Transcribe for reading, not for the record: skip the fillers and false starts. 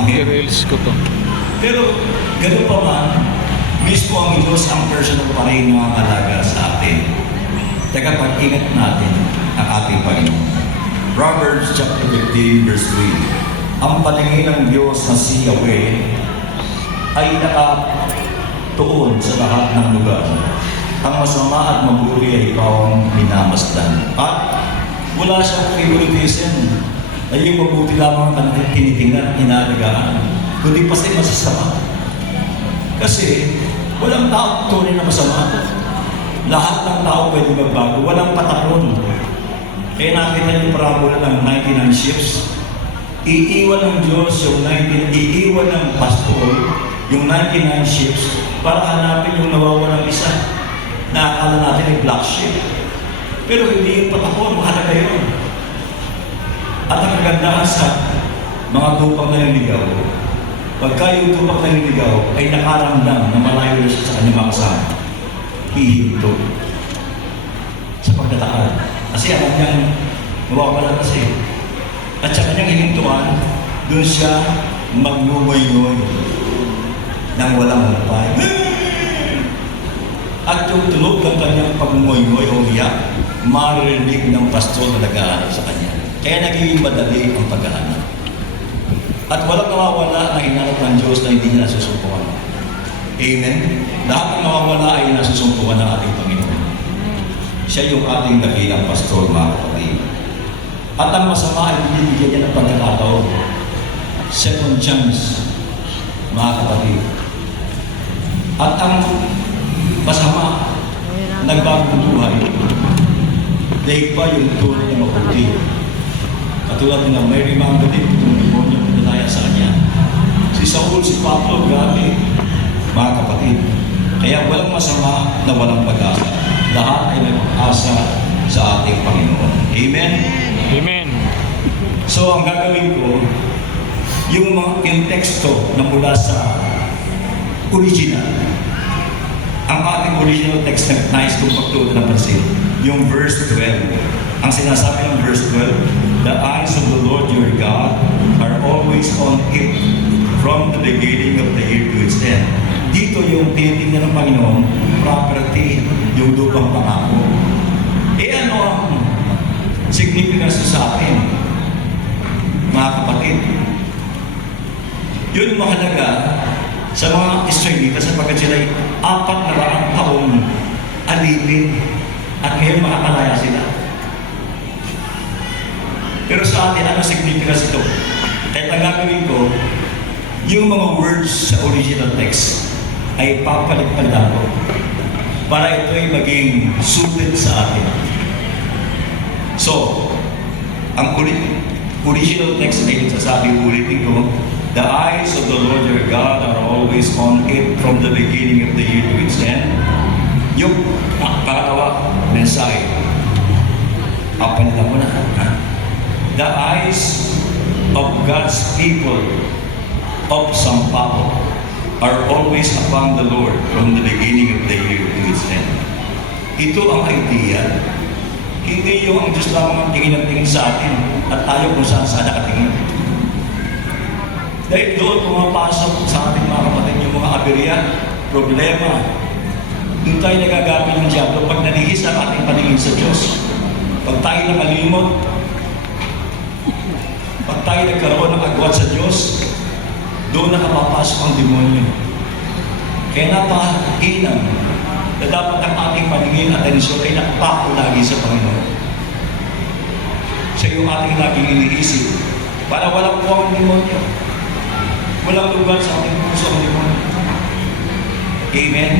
anghel. I-reels ko to. Pero gano'n pa man, mismo ang Diyos ang personal pa rin nangangalaga sa atin. Tagapag-ingat natin ang ating Panginoon. Proverbs chapter 15 verse 3. Ang paningin ng Diyos na si Yahweh ay nakatuon sa lahat ng lugar. Ang masama at mabuti ay ikaw ang minamasdan. At wala siyang favoritism na yung mabuti lamang ang tinitingnan, inaalagaan, kundi pa sa'yo masasama. Kasi walang tao tunay na masama. Lahat ng tao pwede magbago. Walang patapon. Kaya nakita yung parabola ng 99 ships. Iiwan ng Diyos yung iiwan ng pastor yung 99 ships para hanapin yung nawawalang isa. Nakakala natin ay black sheep. Pero hindi yung patapon. Mahalaga yun. At ang kagandahan sa mga tupang naniligaw, pagka yung tupang naniligaw ay nakaramdam na malayo na siya sa kanyang mga kasama, hihinto sa pagdataan. Kasi alam niyang mawawala kasi. At sa kanyang hinintuan, doon siya magnungoy-ngoy nang walang hupay. At yung tunog ng kanyang pagnungoy-ngoy o hiyak, maririnig ng pastor na nag-aaral sa kanya. Kaya nagiging madali ang paghahanap. At walang nawawala na hinanap ng Diyos na hindi niya nasusumpuan. Amen? Lahat ng nawawala ay nasusumpuan ng ating Panginoon. Siya yung ating dakilang pastor, mga kapatid. At ang masama ay binibigyan niya ng pagkakataon. Second chance, mga kapatid. At ang masama, nagbagong buhay. Dahil pa yung tunay na mabuti. Katulad ng Mary Magdalene, itong demonyo na pinalaya sa kanya. Si Saul, si Pablo, grabe, mga kapatid. Kaya walang masama na walang pag-asa. Lahat ay may pag-asa sa ating Panginoon. Amen? Amen. So, ang gagawin ko, yung mga teksto na mula sa original, ang ating original text na nais kong pagtuon ng pansin, yung verse 12. Ang sinasabi ng verse 12, the eyes of the Lord your God are always on it from the beginning of the year to its end. Dito yung tinitingnan ng Panginoon, property, yung lupang pangako. Ano ang significance sa atin, mga kapatid? Yun mahalaga sa mga Israelita sapagkat sila'y 400 taong alipin at ngayon makakalaya sila. Pero sa atin, ano significance ito? Kahit ang gagawin ko, yung mga words sa original text ay papalit-palitan ko para ito ay maging suited sa atin. So, ang original text ay nagsasabi, ulitin ko, the eyes of the Lord your God are always on it from the beginning of the year to its end. Yung pangalawa, mensahe. Papalitan mo na. The eyes of God's people of São Paulo are always upon the Lord from the beginning of the year to its end. Ito ang idea. Hindi yung ang Diyos lamang ang tingin ng tingin sa atin at tayo kung saan nakatingin. Dahil doon pumapasok sa ating mga kapatid yung mga aberya, problema. Doon tayo nagagamit ng Diablo pag nanihis ang ating paningin sa Diyos. Pag tayo nakalimot, pag tayo nagkaroon ng agwat sa Diyos, doon nakapapasok ang demonyo. Kaya napahinang na dapat ang ating paningin at atensyon ay nakapako lagi sa Panginoon. Siya yung ating laging iniisip para walang puwang demonyo. Walang lugar sa ating puso ang demonyo. Amen?